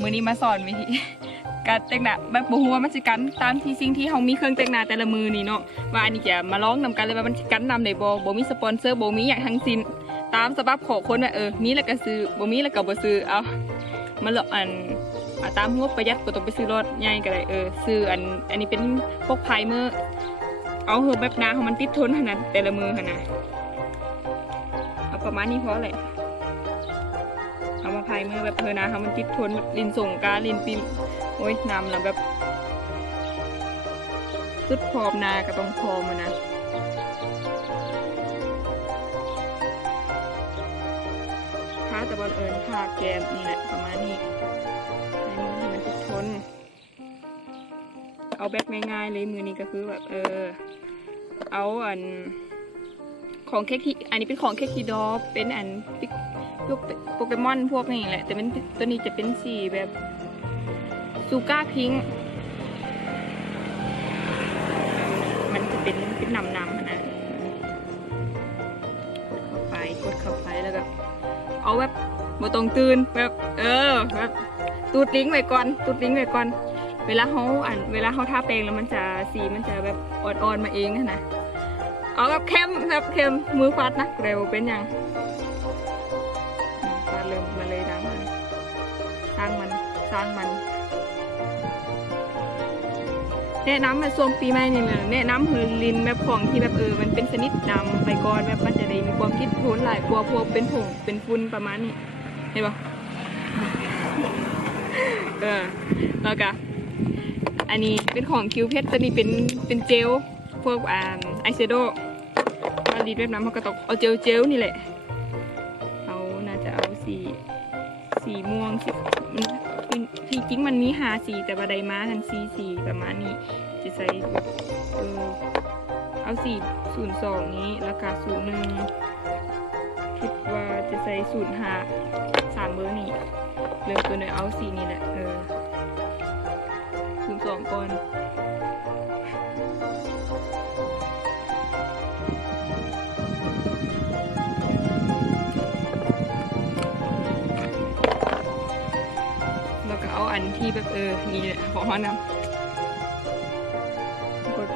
มื้อนี้มาสอนวิธีการแต่งหน้าแบบบ่ฮู้ว่ามันสิกันตามที่สิ่งที่เฮามีเครื่องแต่งหน้าแต่ละมือนี่เนาะว่าอันนี้จะมาลองนำกันเลยว่ามันสิกันนำได้บ่มีสปอนเซอร์บ่มีหยังทั้งสิ้นตามสภาพของคนว่ามีแล้วก็ซื้อบ่มีแล้วก็บ่ซื้อเอามาลองตามงบประหยัดบ่ต้องไปซื้อรถใหญ่ก็ได้ซื้ออันนี้เป็นพวกไพรเมอร์เอาเฮาแบบหน้าเฮามันติดทนขนาดแต่ละมือหั่นน่ะเอาประมาณนี้พอแหละเอามาไพรเมอร์แบบหน้าเฮามันติดทนแบบลินส่งกาลินปิมโอ้ยน้ำแล้วแบบสุดพร้อมหน้าก็ต้องพร้อมมันนะทาแต่บอลทาแกมนี่แหละประมาณนี้ให้มือให้มันติดทนเอาแบบง่ายๆเลยมือนี้ก็คือแบบเอาของแค่คีอันนี้เป็นของแค่คีดอฟเป็นพวกโปเกมอนพวกนี้แหละแต่เป็นตัวนี้จะเป็นสีแบบซูก้าพิงค์มันจะเป็นนำนะกดเข้าไปแล้วก็เอาแบบบ่ต้องตื่นแบบแบบตูดลิงไว้ก่อนเวลาเขาทาแปรงแล้วมันจะสีมันจะแบบอ่อนๆมาเองนะเอาแบบเข้มมือฟาดนะเร็วเป็นยังฟาดเริ่มมาเลยดังมันสร้างมันแนะนำมาช่วงปีใหม่นี่เลยแนะนำคือลินแบบของที่แบบมันเป็นชนิดดำไปก่อนแบบมันจะได้มีความคิดทนหลายกว่าพวกเป็นผงเป็นฝุ่นประมาณนี้เห็นปะแล้วก็อันนี้เป็นของคิวเพชรตัวนี้เป็นเจลพวกอายแชโดว์มาดีแบบน้ำเขาก็ต้องเอาเจลนี่แหละเอาน่าจะเอาสีม่วงที่จริงมันมี5 สีแต่บันไดม้าทันสีประมาณนี้จะใส่เอา02นี้ราคา01คิดว่าจะใส่05 3เบอร์นี่เริ่มตัวหน่อยเอาสีนี้แหละ02ก่อนแล้วก็เอาอันที่แบบนี่แหละขอฮอนนะกด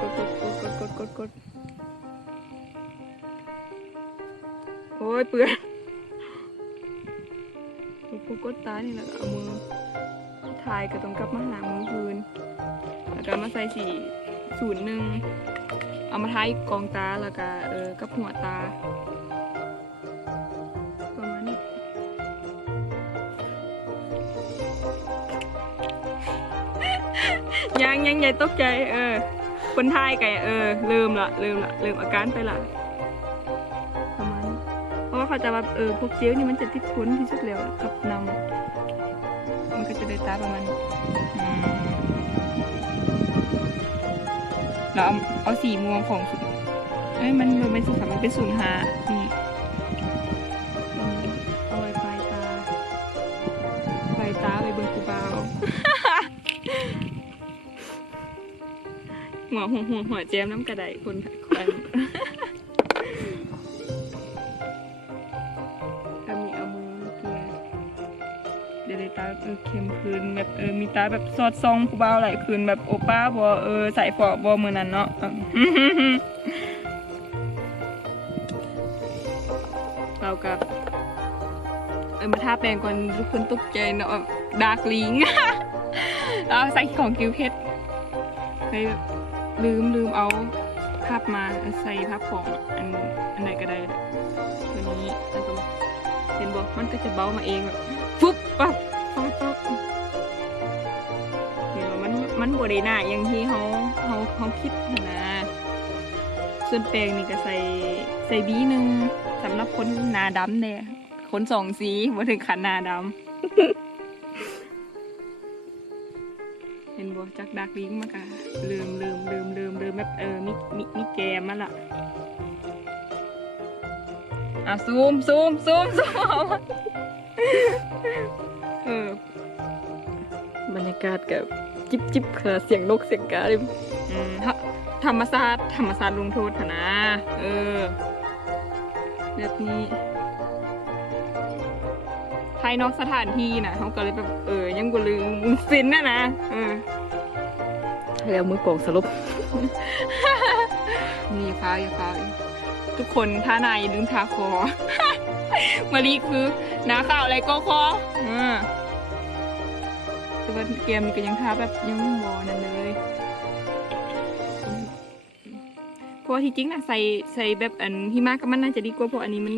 โอ้ยเปื่อยกดตานี่แล้วก็เอามือถ่ายก็ต้องกลับมาหามือคืนแล้วก็มาใส่01เอามาท้ายกองตาแล้วก็กับหัวตาประมาณนี้ยังใหญ่ตกใจคนไทยกันลืมอาการไปละประมาณนี้เพราะว่าเขาจะแบบพวกเจลนี่มันจะติดทนที่สุดแล้วกับนำมันก็จะได้ตาประมาณนี้เราเอาสีม่วงของสุดมันเป็นสุดค่ะมันเป็น05นี่เอาไว้ไฟตาไปเบิ่งกูเบาหัวแจมน้ำกระไดคนก็มีเอามือเกลือเดี๋ยวตาเข้มคืนแบบมีตาแบบสอดซองกูเบาไหลคืนแบบโอป้าบอใส่ฝอบอมือนั้นเนาะเรากับมาทาแปรงก่อนทุกคนตกใจเนาะดาร์กลิงเอาใส่ของคิวเพชรไปลืมเอาภาพมาใส่ภาพของอันไหนก็ได้ตัวนี้แล้วก็เห็นบอกมันก็จะเบามาเองแบบฟุ๊บปั๊บเห็นว่ามันบริหน้าอย่างที่เขาคิดนะส่วนแปรงนี่ก็ใส่B1สำหรับคนหน้าดำเนี่ยคน2 สีมาถึงขันหน้าดำเห็นบ่จากดาร์กลิงมากะลืมแบบมีแกมมาละซูมบรรยากาศกับจิบขนาดเสียงนกเสียงกาเลยธรรมศาสตร์ลงโทษนะแบบนี้ไท ายนอกสถานที่นะเขาก็เลยแบบยังบ่ลืมสินนะแล้วมือกองสรุป มีฟ้าอย่าฟ้าทุกคนท่านายอย่าลืมทาคอ มาลีคือหนาข่าวอะไรก็คอแต่ว่าเกมก็ยังทาแบบยังวอนั่นเลยเพราะว่าที่จริงนะใส่แบบอันหิมะกับมันน่าจะดีกว่าเพราะอันนี้มัน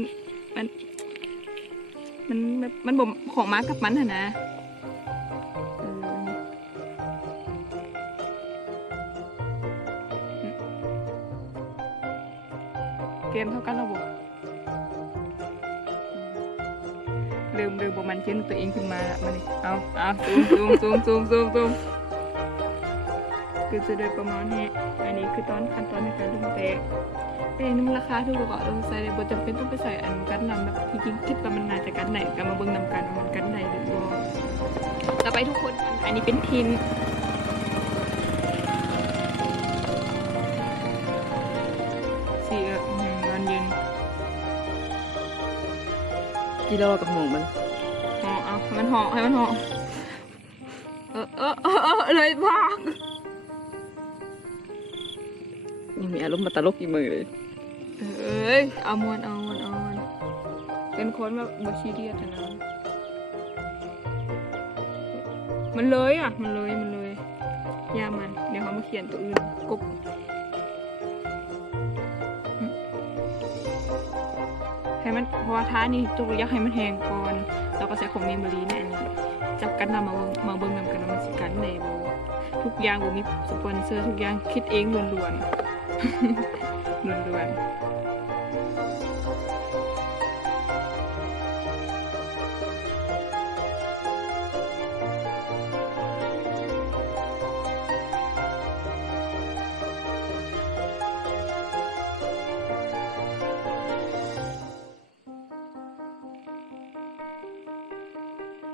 แบบมันบ่มของม้ากับมันนะเกมเท่ากันระบบเริ่มประมาณเช่นตัวเองขึ้นมาละมันเอาซูมคือจะโดยประมาณนี้อันนี้คือขั้นตอนในการลงแป้งนี่มันราคาถูกกว่าใส่เลยบ่จำเป็นต้องไปใส่อันกันนำแบบจริงๆคิดว่ามันน่าจะกันไหนกันมาเบิ่งนำกันมันกันไหนหรือบ่ต่อไปทุกคนอันนี้เป็นทินสีวันยืนกิโลกับหมูมันห่อเอาให้มันห่อเลยพากยังมีอารมณ์มาตลกอีมือเลยเอามวนเป็นคนแบบบชีเรียสนะมันเลยยามันเดี๋ยวเขามาเขียนตัวอื่นกบให้มันเพราะว่าท้านี่จุกยักให้มันแห้งก่อนเราก็ใส่ของเมมโมรีเนี่ยอันนี้จับกันนำมาเบิ่งนำกันมันสิกันในโบทุกอย่างโบมีสปอนเซอร์ทุกอย่างคิดเองล้วนเ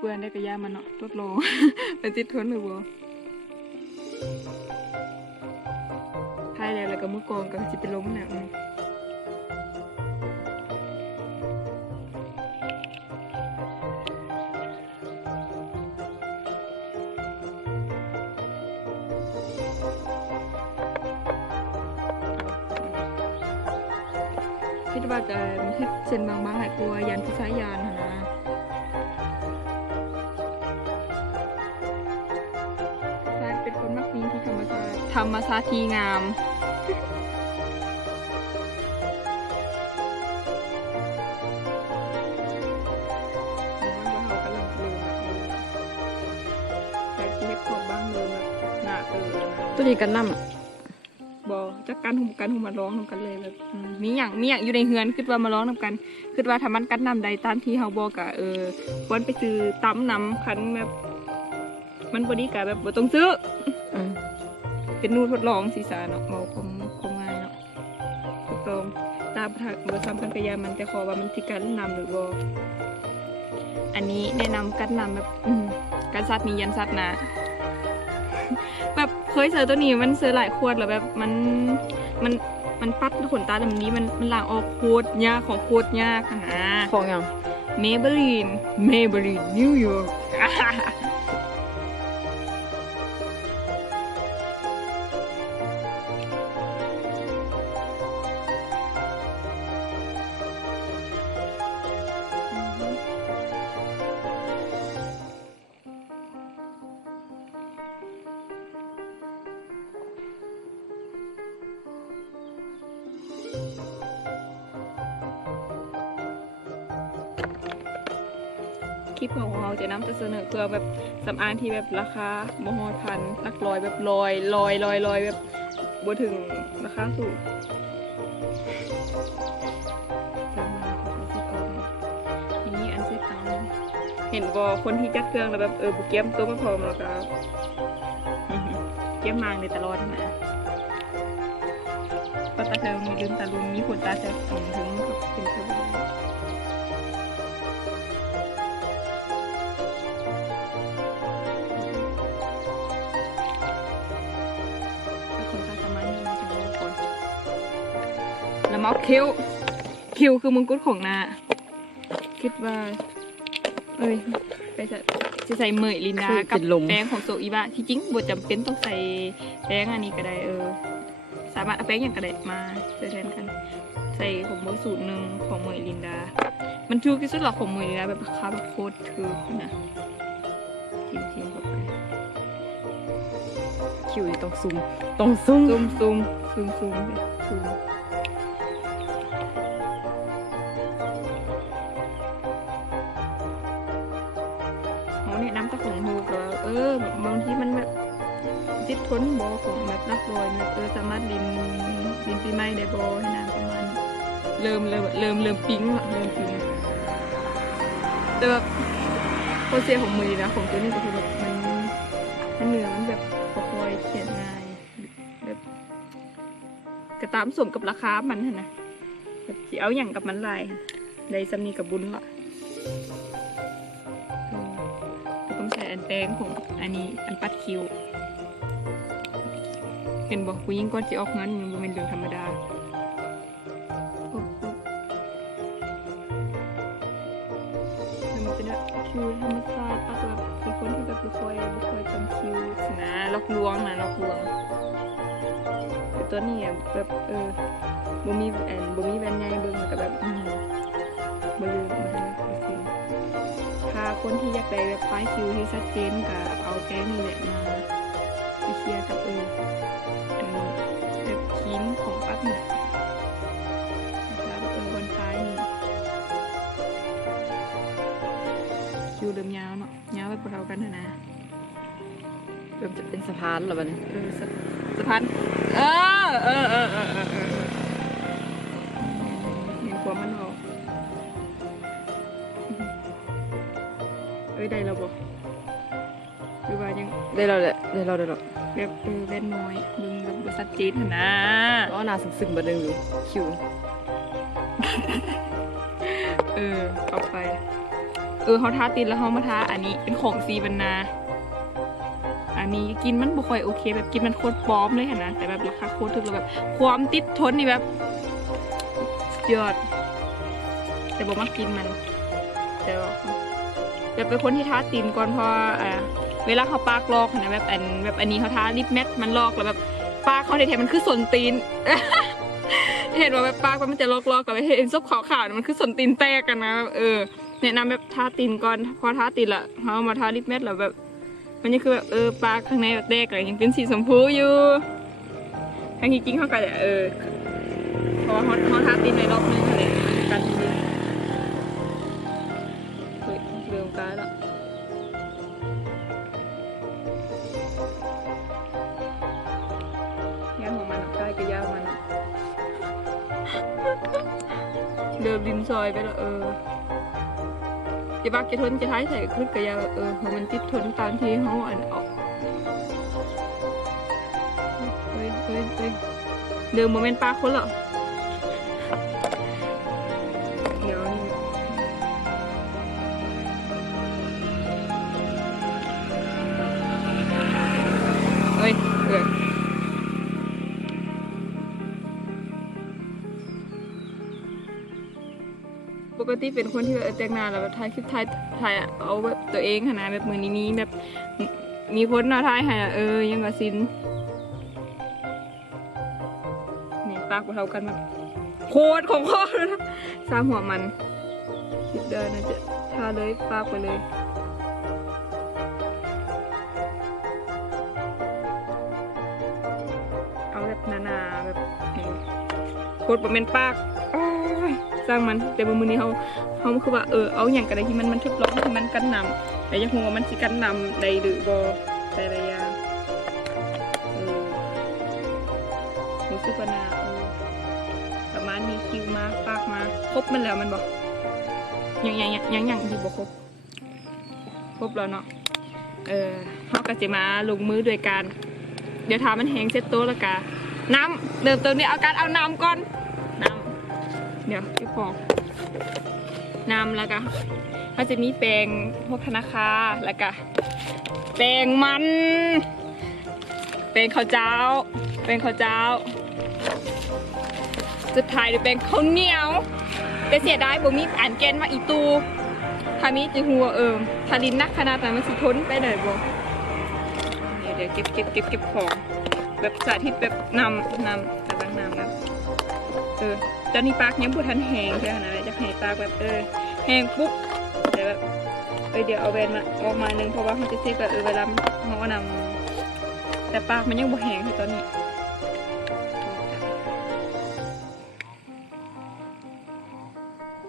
ปื่อนได้กระยามันเนาะลดโล เป็นติดทนหรือบ่พายแล้วก็มือกองก็จะเป็นล้มเนี่ยคิดว่าจะคิดเส้นบางๆให้กลัวยันผู้ใช้ยานนะเป็นคนมักมีที่ธรรมชาติที่งามตัวนี้กันน้ำบอกจากการหุ่มมาร้องนำกันเลยแบบมีอย่างอยู่ในเฮือนคิดว่ามาร้องนำกันคิดว่าทำมันกันนำใดตามที่เฮาบอกอะควรไปซื้อตั้มนำคันแบบมันบอดี้กะแบบบ่ต้องซื้อเป็นนูทดลองศีรษะเนาะเอาคมง่ายเนาะถูกต้องตามบ่ซ้ำกันกระยามันแต่ขอว่ามันสิกันนำหรือบ่อันนี้แนะนำกันนำแบบการซัดมียันซัดนะแบบเคยเจอตัวนี้มันเจอหลายขวดแล้วแบบมันปัดขนตาแบบนี้มันล้างออกโคตรยากของโคตรยากนะของอย่างMaybelline New York คลิปของเราจะนำจะเสนอเพื่อแบบสำอางที่แบบราคาโมโหพันหลักร้อยแบบลอยแบบบ่ถึงราคาสูงจำมาเอาเซ็ตออกทีนี้อันเซ็ตเอาเห็นบ่คนที่จัดเครื่องแล้วแบบบุเกียมตัวมาพร้อมแล้วก็เกียมมางในตลอดนะก็ตาเธอมีลืมตาลุนมีขนตาเธอถึงเป็นเธอแล้วมาคิ้วคือมงกุฎของนาคิดว่า เอ้ยไปจะใส่เมยลินดากับแป้งของโซอีบะที่จริงบ่จำเป็นต้องใส่แป้งอันนี้ก็ได้สามารถเอาแป้งอย่างก็ได้มาเจอแทนกันใส่ของเบอร์สูตรหนึ่งของเมยลินดามันถูกที่สุดหรอของเมยลินดาแบบราคาแบบโคตรถูกนะจริงๆเข้าไป คิวต้องซูมเลยซูมเนี่ยน้ำตะของโฮกแล้วบางทีมันแบบติดทนบอของแบบรักบอยแบบสามารถลินปีใหม่ได้บอให้น้ำประมาณเริ่มปิ๊งละเริ่มปิ๊งแต่แบบโคเซียของมือนะของตัวนี้ก็คือแบบมันเนื้อมันแบบคอยเขียนง่ายแบบกระตามสมกับราคามันนะแบบสิเอาอย่างกับมันลายได้สำนีกับบุญละต้องใช้อันแป้งของอันนี้อันปัดคิวเป็นบอกผู้หญิงก่อนจะออกงานมันเป็นเรื่องธรรมดามันเป็นแบบคิวธรรมชาติปัดแบบเป็นคนที่แบบบุคอยจำคิวนะล็อกลวงแต่ตัวนี้แบบบ่มีแวนใหญ่เบิ่งแล้วก็แบบบ่ลืมบ่ได้จริงถ้าคนที่อยากได้แบบป้ายคิวที่ชัดเจนก็เอาแป้งนี่แหละมาเคลียร์กับแบบครีมของปั๊บเนี่ยแล้วบนท้ายนี่คิวเริ่มยาวเนาะยาวไปพวกเรากันนะเริ่มจะเป็นสะพานแล้วบัดนี้สะพานเห็นความมันออกได้เราบอกหรือว่ายังได้เราแหละแบบแว่นน้อยมึงแบบบริษัทจีนนะ ก็น่าสึ่งๆบัดนึงอยู่คิวเอาไปเขาทาติดแล้วเขามาทาอันนี้เป็นของซีบรรณาอันนี้กินมันบ่ค่อยโอเคแบบกินมันโคตรปลอมเลยนะแต่แบบราคาโคตรถึกแล้วแบบความติดทนนี่แบบยอดแต่บอกมากินมันแต่แบบเป็นคนที่ทาตีนก่อนพอเวลาเขาปากลอกนะแบบอันนี้เขาทาลิปแมทมันลอกแล้วแบบปากเขาแท้ๆมันคือส่วนตีน เห็นว่าแบบปากมันจะลอกๆกับเห็นซุปขาวๆมันคือส่วนตีนแตกกันนะแนะนำแบบทาตีนก่อนพอทาตีนละเขามาทาลิปแมทแล้วแบบมันยังคือแบบปากข้างในแบบแตกเลยยังเป็นสีชมพูอยู่ทั้งที่จริงเขาก็จะพอเขาทาตีนในรอบนึงอะไรกันจริงเริ่มกลายแล้วงานของมันกลายก็ยาวมันเดิมดินซอยไปแล้วจะบักจะทนจะท้ายใส่คลึกกระยาเพราะมันติดทนตามที่เขาอันออกเฮ้ยเดิมโมเมนต์ปลาคนเหรอเดี๋ยวนี่เฮ้ยปกติเป็นคนที่แบบแต่งหน้าแล้วแบบถ่ายคลิปถ่ายเอาแบบตัวเองขนาดแบบมือนี้มีแบบมีพ้นหน้าถ่ายให้ยังกับซินนี่ปากเท่ากันแบบโคตรของพ่อเลยนะสามหัวมันคิดเดินนะจะทาเลยปากไปเลยเอาแบบหนาๆแบบโคตรเป็นปากสร้างมันแต่บนมือนี้เขาคือว่าเอาอย่างกันได้ที่มันทึบล็อกที่มันกันนำแต่ยังคงว่ามันสิกันนำได้หรือบอแต่ระยะรู้สึกว่าประมาณมีคิวมาปากมาครบมันแล้วมันบอกยังที่บอกครบแล้วเนาะเขาก็จะมาลงมือด้วยกันเดี๋ยวทามันแห้งเซ็ตโต๊ะแล้วกันน้ำเดิมตัวนี้เอาน้ำก่อนเดี๋ยวพี่ปอกน้ำแล้วก็เขาจะมีแป้งพวกธนาคารแล้วก็แป้งมันแป้งข้าวเจ้าสุดท้ายด้วยแป้งข้าวเหนียวแต่เสียดายบ่มีอ่านแกนมาอีตู ถ้ามีจิหัวถ้าลิ้นนักขนาดนั้นมันสิทนไปได้บ่เดี๋ยวเก็บของแบบสาธิตแบบนำกำลังนำนะตอนนี้ปากยังบ่ทันแห้งใช่ไหมจะให้ปากแบบแห้งปุ๊บเดี๋ยวแบบเดี๋ยวเอาแวนมาออกมานึงเพราะว่าเขาจะเช็คแบบเวลาเขานำแต่ปากมันยังบ่แห้งคือตอนนี้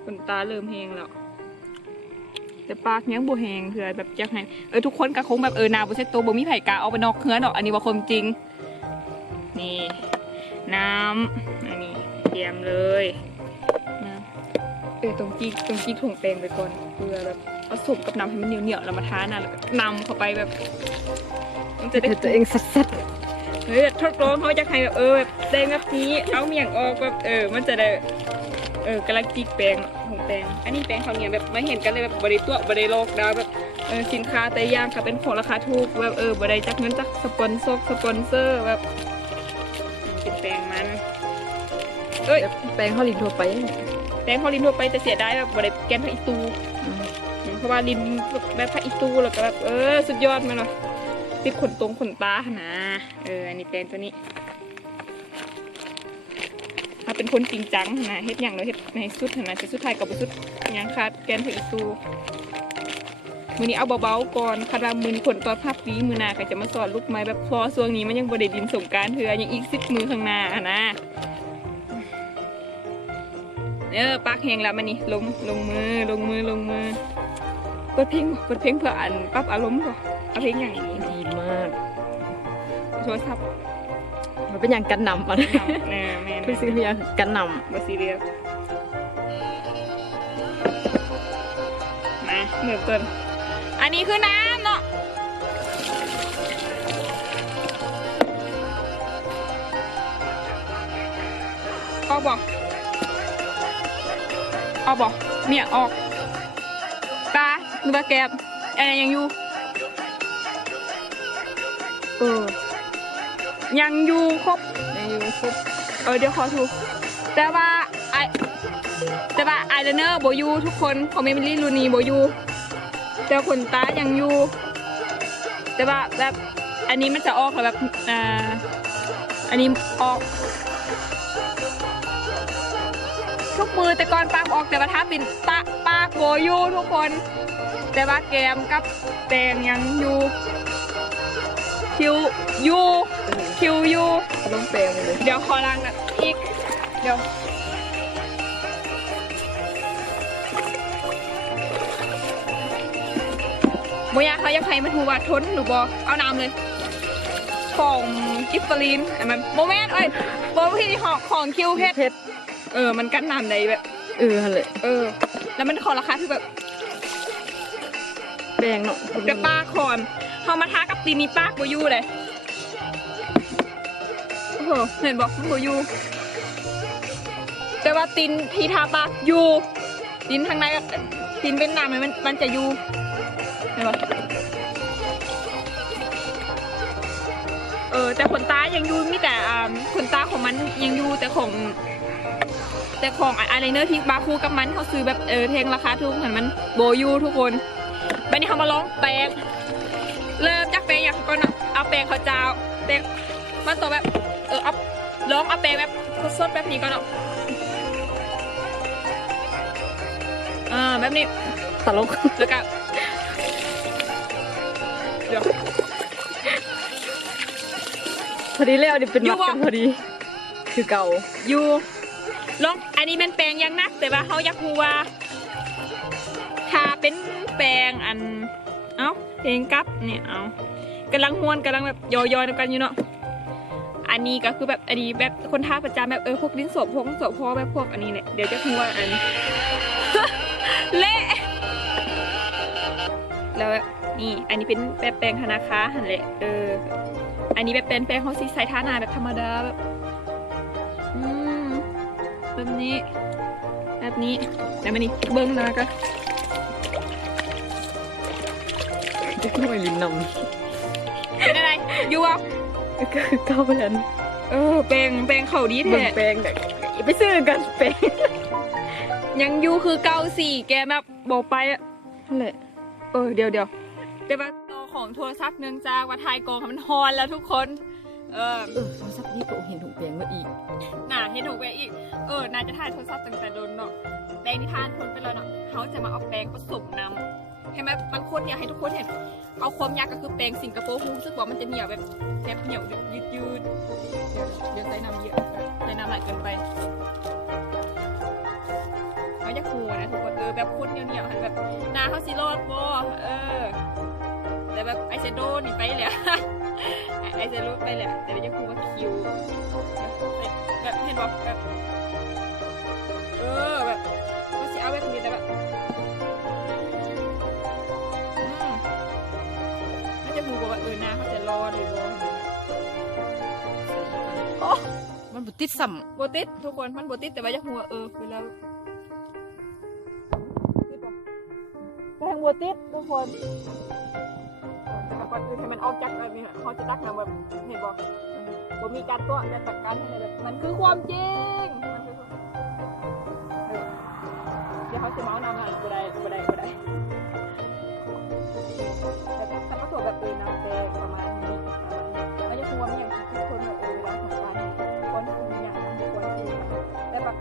ขนตาเริ่มแห้งแล้วแต่ปากยังบ่แห้งคือแบบอยากให้ทุกคนก็คงแบบนาบ่เซ็ตโตบ่มีไผกาเอาไปนอกเฮือนดอกอันนี้ว่าความจริงนี่น้ำอันนี้เตรียมเลยน้ำตรงกี้ถุงแป้งไปก่อนเพื่อแบบผสมกับน้ำให้มันเหนียวแล้วมาทาแล้วก็นำเข้าไปแบบมันจะได้ตัวเองสัดทดลองเขาจะให้แบบแบบแดงแบบนี้เอาเมี่ยงออกแบบมันจะได้กำลังจิกแป้งของแป้งอันนี้แป้งเขาเนี่ยแบบไม่เห็นกันเลยแบบบริตัวบริโลกดาวแบบสินค้าแต่ย่างค่ะเป็นของราคาถูกแบบบริจากเงินจากสปอนเซอร์แบบกินแป้งมันแป้งข้าวลินทั่วไปแป้งเขาลินทั่วไปแต่เสียได้แบบบริแกนผักอีตูเพราะว่าลินแบบผักอีตูแล้วก็แบบสุดยอดมันเลยติดขนตานะอันนี้แป้งตัวนี้ถ้าเป็นคนจริงจังนะเฮ็ดอย่างเราเฮ็ดในสุดนะจะสุดท้ายกับสุดยังขาดแกนผักอีตูมือนี้เอาเบาๆก่อนคารามือนี้ผลตอนภาพดีมือหน้าใครจะมาสอนลูกไม้แบบพอช่วงนี้มันยังบริดินสงการเธอยังอีก10 มือข้างหน้านะปากแห้งแล้วมันนี่ลงมือเปิดเพลงเพื่อปรับอารมณ์ก่อนเอาเพลงอย่างนี้ดีมากโทรศัพท์มันเป็นอย่างกันนำอะไรคือซีเรียกันนำมาซีเรียมาเหมือนต้นอันนี้คือน้ำเนาะเอาบอกเนี่ยออกตาหรือว่าแกบอะไรยังอยู่ยังอยู่ครบเดี๋ยวขอถูกแต่ว่าไอเลเนอร์โบยูทุกคนของเมมิลี่ลูนีโบยูแต่ขนตายังอยู่แต่ว่าแบบอันนี้มันจะออกแบบอันนี้ออกทุกมือแต่ก่อนปากออกแต่ว่าถ้าเป็นปากโบยูทุกคนแต่ว่าแกมกับแตงยังอยู่คิวยูลงแป้งเลยเดี๋ยวขอล้างอีกเดี๋ยวโมยาเขายังให้มันหัวทนหรือบอเอาน้ำเลยของกิฟฟลีนมันโมเมนต์โบที่ของคิวเพชรมันกันน้ำในแบบเลยแล้วมันขอราคาคือแบบแป้งเนาะกระปาคอนเขามาทากับตีนี้ปากโบยูเลยเห็นบอกโบยูแต่ว่าตีนที่ทาปากยูตีนทางในตีนเป็นน้ำมันจะยูเห็นบอกแต่ขนตายังยูมีแต่ขนตาของมันยังยูแต่ของอะไรเนอร์ที่บาคูกับมันเขาซื้อแบบเพลงราคาถูกเหมือนมันโบยูทุกคนไปนี่เขามาลองแปรงเริ่มจากแปรงอย่างก่อนเอาแปรงเขาเจ้าแปรงมาต่อแบบเอาลองเอาแปรงแบบสดๆแบบนี้ก่อนเนาะแบบนี้ตลกแล้วก็เดี๋ยวพอดีแล้วนี่เป็นมัดกันพอดีคือเก่ายูลองอันนี้เป็นแปรงยังนักแต่ว่าเขาอยากรู้ว่าถ้าเป็นแปรงอันเพลงกับเนี่ยกำลังม้วนกำลังแบบย่อยๆกันอยู่เนาะอันนี้ก็คือแบบอันนี้แบบคนท่าประจำแบบพวกลิ้นโสพกพอแบบพวกอันนี้เนี่ยเดี๋ยวจะพูดว่าอัน เละแล้วนี่อันนี้เป็นแบบแปรงธนาคารหันเลยอันนี้แบบเป็นแปรงเขาสีใส่ทาหน้าแบบธรรมดาแบบแบบนี้แล้วมันนี่เบิ้งนะก็จะขึ้นไปลิ้นนำเป็นอะไรอยู่อ่ะก็เก่าแล้วแปรงเข่าดีแท้แปรงไปซื้อกันแปรงยังอยู่คือเก่าสี่แกแบบบอกไป นั่นแหละ เดี๋ยวแต่ว่าตัวของโทรศัพท์เนื่องจากว่าถ่ายกองมันฮอนแล้วทุกคนโทรศัพท์นี่ก็เห็นถุงแปลงมาอีก เห็นถูกไปอีกน่าจะถ่ายโทรศัพท์ตั้งแต่โดนเนาะแปรงที่ทานทนไปแล้วเนาะเขาจะมาเอาแปรงผสมน้ำให้ไหมบางคนอยากให้ทุกคนเห็นเอาความยากก็คือแปรงสิงคโปร์รู้สึกว่ามันจะเหนียวแบบเหนียวยืดเดี๋ยวใส่น้ำเยอะใส่น้ำหลายเกินไปเขาจะคูนะทุกคนแบบคนเหนียวแบบหน้าเขาซีโร่บ่แต่แบบไอเชโดนี่ไปเลยไอเชโดไปเลยแต่จะคูว่าคิวแบบเห็นบอกแบบแบบก็สิเอาแบบนี้แต่แบบน่าจะคูบอกว่าหน้าเขาจะรอดหรือบ่มันบุติดซ้ำโบติดทุกคนมันโบติดแต่ว่าจะคูว่าเวลาแพงโบติดทุกคนก่อนอื่นให้มันออกจากแบบนี้เขาจะตักน้ำแบบเห็นบอกผมมีการตัวแบบประกันอะไรแบบมันคือความจริงเดี๋ยวเขาจะเมาส์นำอะไรกูได้แบบฉันก็ตัวแบบน้ำแดงประมาณนี้ไม่ได้ควรอย่างทุกคนแบบเวลาของการคนคืออย่างนั้นควรคือแต่แบบ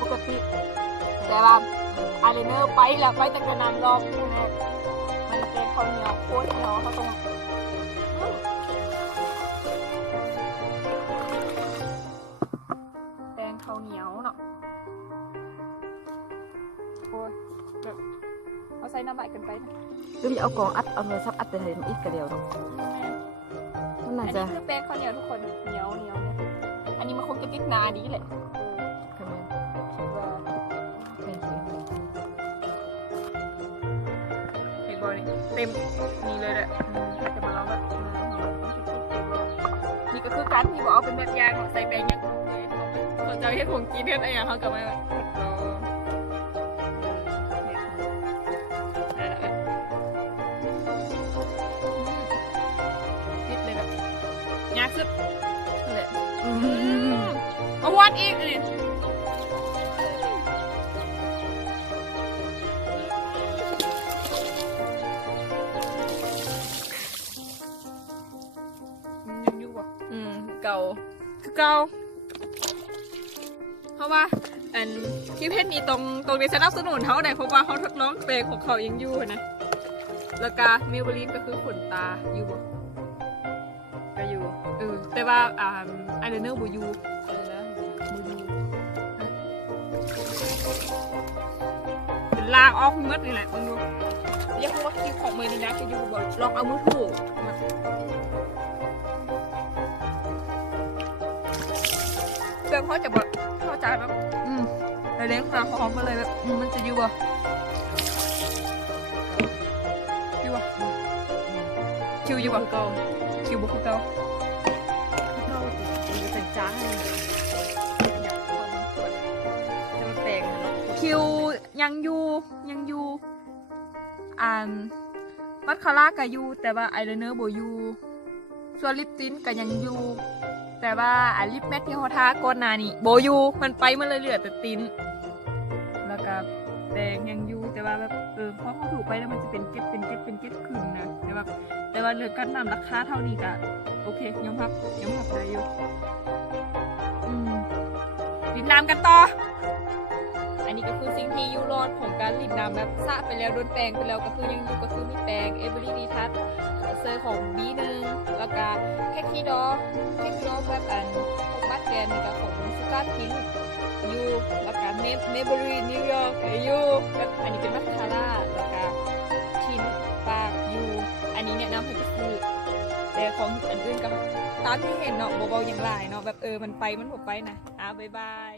ปกติแต่ว่าอายไลเนอร์ไปแล้วไปแต่กระนำรอบนี่นะมันเป็นข้าวเหนียวโคตรเหนียวเขาตรงแป้งข้าวเหนียวเนาะโอ้ยแบบเอาใส่น้ำใบกันไปนะหรือเอากองอัดเอาโทรศัพท์อัดแต่เห็นอีกกระเดียวเนาะมันน่าจะอันนี้คือแป้งข้าวเหนียวทุกคนเหนียวเนี่ยอันนี้มันคงจะกิ๊กนาดีแหละเต็มนี่เลยแหละถ้าจะมาลองแบบนี่ก็คือการที่บอกเอาเป็นแบบยางใส่แป้งยังเลยสนใจให้ของกินเท่าไหร่อย่างเขากลับมานิดเลยแบบยากสุดเลยเอาวัดอีกเลยเก่าคือเก่าเพราะว่าคลิปเพจนี้ตรงในสนับสนุนเขาได้เพราะว่าเขาทดลองเพลงของเขายังอยู่นะแล้วก็มิวบลีนก็คือขนตาอยู่ก็อยู่แต่ว่าอายไลเนอร์บูยูเป็นลากออกมืดนี่แหละมึงดูเรียกว่าคลิปของเมย์นี่นะจะอยู่บอกลองเอามือถูกเพื่อนเขาจะแบบเข้าใจแบบเลี้ยงมาพร้อมมาเลยแบบมันจะอยู่บ่อยู่บ่คิวอยู่บ่คิวบ่คือเก่าจะจ้างจะมาแปลงเนาะคิวยังอยู่มัสคาร่าก็อยู่แต่ว่าอายไลเนอร์บ่อยู่ส่วนลิปติ้นก็ยังอยู่แต่ว่าลิปแมทที่เขาทาก่อนหน้านี้โบยูมันไปมาเลยเหลือแต่ติ้นแล้วก็แดงยังอยู่แต่ว่าแบบพอเขาถูกไปแล้วมันจะเป็นเก็ตขึ้นนะแต่ว่าเหลือกันนำราคาเท่านี้ก็โอเคยอมรับได้อยู่ลินน้ำกันต่ออันนี้ก็คือสิ่งที่ยูรอดของการลินน้ำแบบสะไปแล้วโดนแปรงไปแล้วก็คือยังอยู่ก็คือมีแปรงเอเวอรี่ดีทัชเซอร์ของB1แล้วก็แค่คีดอแบบของบัตแกนนี่ก็ของซูการ์พิงยูแล้วก็เมเบอรี่นิวยอร์กยูแบบอันนี้เป็นมัสคาร่าแล้วก็ทินปากยูอันนี้แนะนำให้ไปซื้อแต่ของอันอื่นก็ตามที่เห็นเนาะเบาๆอย่างไรเนาะแบบมันไปมันผมไปนะบ๊ายบาย